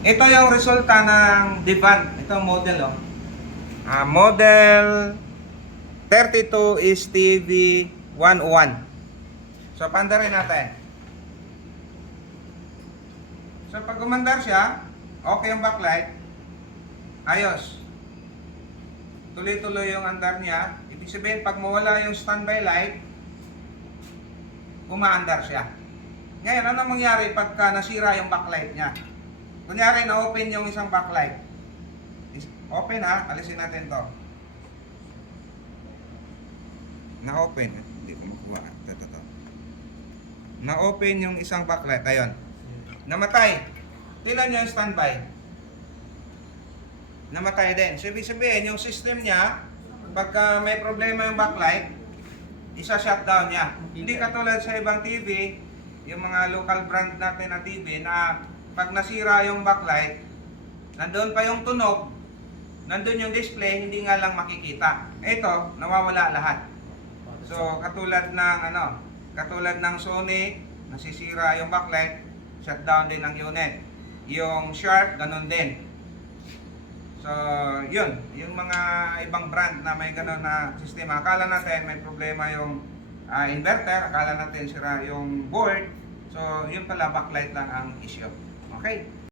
Ito yung resulta ng Divan. Ito ang model, oh. Model 32 is TV 101. So, pandarin natin. So, pag umandar siya, okay yung backlight, ayos. Tuloy-tuloy yung andar niya. Ibig sabihin, pag mawala yung standby light, umaandar siya. Ngayon, ano mangyari pagka nasira yung backlight niya? Kunyari, na-open yung isang backlight. Open, ha? Alisin natin to. Na-open. Hindi ko makuha. Ito. Na-open yung isang backlight. Ayun. Namatay. Tingnan nyo yung standby. Namatay din. So, ibig sabihin, yung system niya, pagka may problema yung backlight, isa-shutdown niya. Hindi katulad sa ibang TV, yung mga local brand natin na TV, na pag nasira yung backlight, nandun pa yung tunog, nandun yung display, hindi nga lang makikita. Ito, nawawala lahat. So, katulad ng Sony, nasisira yung backlight, shutdown din ang unit. Yung Sharp, ganun din. So, yun. Yung mga ibang brand na may ganun na sistema. Akala natin may problema yung inverter. Akala natin sira yung board. So, yun pala, backlight lang ang issue. Okay?